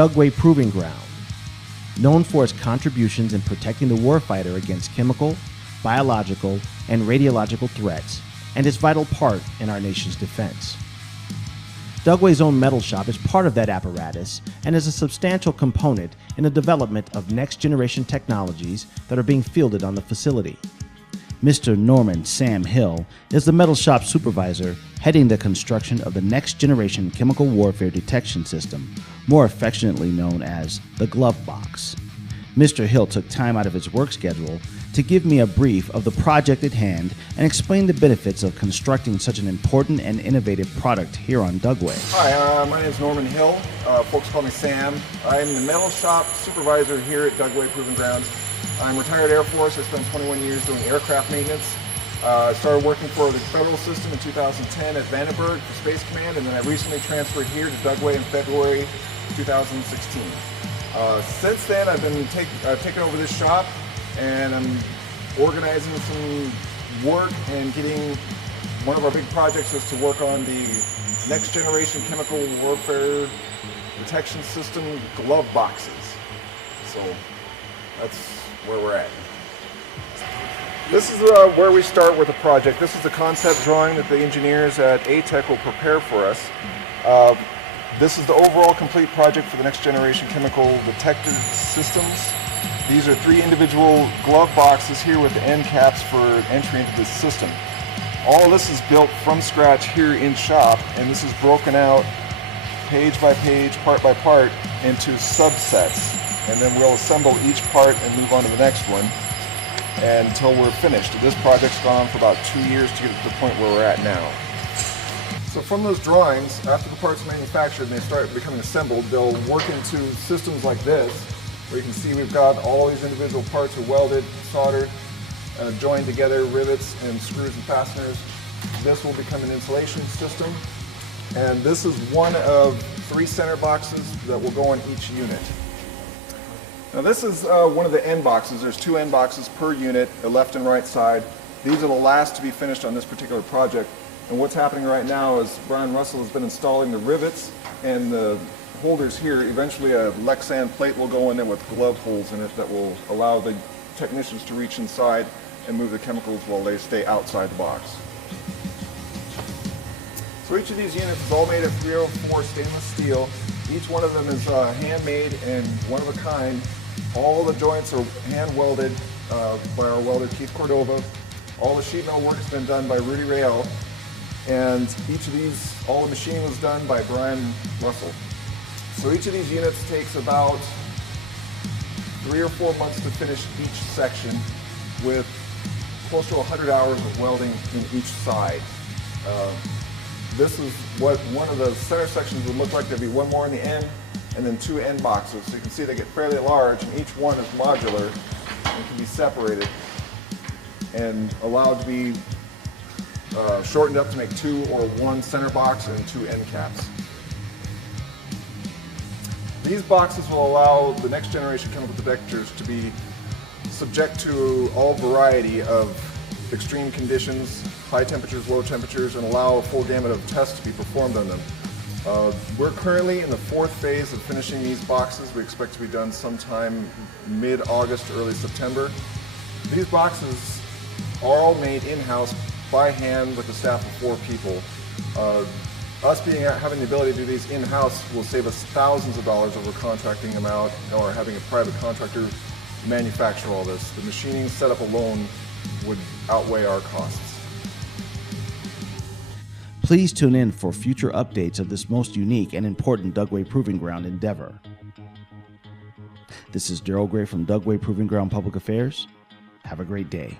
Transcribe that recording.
Dugway Proving Ground, known for its contributions in protecting the warfighter against chemical, biological, and radiological threats, and its vital part in our nation's defense. Dugway's own metal shop is part of that apparatus and is a substantial component in the development of next-generation technologies that are being fielded on the facility. Mr. Norman Sam Hill is the metal shop supervisor heading the construction of the next-generation chemical warfare detection system, more affectionately known as the glove box. Mr. Hill took time out of his work schedule to give me a brief of the project at hand and explain the benefits of constructing such an important and innovative product here on Dugway. Hi, my name is Norman Hill. Folks call me Sam. I'm the metal shop supervisor here at Dugway Proving Ground. I'm retired Air Force. I spent 21 years doing aircraft maintenance. I started working for the federal system in 2010 at Vandenberg for Space Command, and then I recently transferred here to Dugway in February 2016. Since then, I've taken over this shop, and I'm organizing some work and getting one of our big projects is to work on the next generation chemical warfare detection system glove boxes. So that's where we're at. This is where we start with the project. This is the concept drawing that the engineers at ATEC will prepare for us. This is the overall complete project for the next generation chemical detector systems. These are 3 individual glove boxes here with the end caps for entry into this system. All of this is built from scratch here in shop, and this is broken out page by page, part by part into subsets. And then we'll assemble each part and move on to the next one until we're finished. This project's gone on for about 2 years to get to the point where we're at now. So from those drawings, after the parts are manufactured and they start becoming assembled, they'll work into systems like this, where you can see we've got all these individual parts are welded, soldered, joined together, rivets and screws and fasteners. This will become an insulation system, and this is one of 3 center boxes that will go on each unit. Now this is one of the end boxes. There's 2 end boxes per unit, the left and right side. These are the last to be finished on this particular project. And what's happening right now is Brian Russell has been installing the rivets and the holders here. Eventually a Lexan plate will go in there with glove holes in it that will allow the technicians to reach inside and move the chemicals while they stay outside the box. So each of these units is all made of 304 stainless steel. Each one of them is handmade and one of a kind. All the joints are hand welded by our welder Keith Cordova. All the sheet metal work has been done by Rudy Rael. And each of these, all the machining was done by Brian Russell. So each of these units takes about 3 or 4 months to finish each section, with close to 100 hours of welding in each side. This is what one of the center sections would look like. There'd be one more in the end, and then 2 end boxes. So you can see they get fairly large, and each one is modular and can be separated and allowed to be shortened up to make 2 or 1 center box and 2 end caps. These boxes will allow the next generation chemical detectors to be subject to all variety of extreme conditions, high temperatures, low temperatures, and allow a full gamut of tests to be performed on them. We're currently in the 4th phase of finishing these boxes. We expect to be done sometime mid-August, early September. These boxes are all made in-house by hand with a staff of 4 people. Us having the ability to do these in-house will save us thousands of dollars over contracting them out or having a private contractor manufacture all this. The machining setup alone would outweigh our costs. Please tune in for future updates of this most unique and important Dugway Proving Ground endeavor. This is Darrell Gray from Dugway Proving Ground Public Affairs. Have a great day.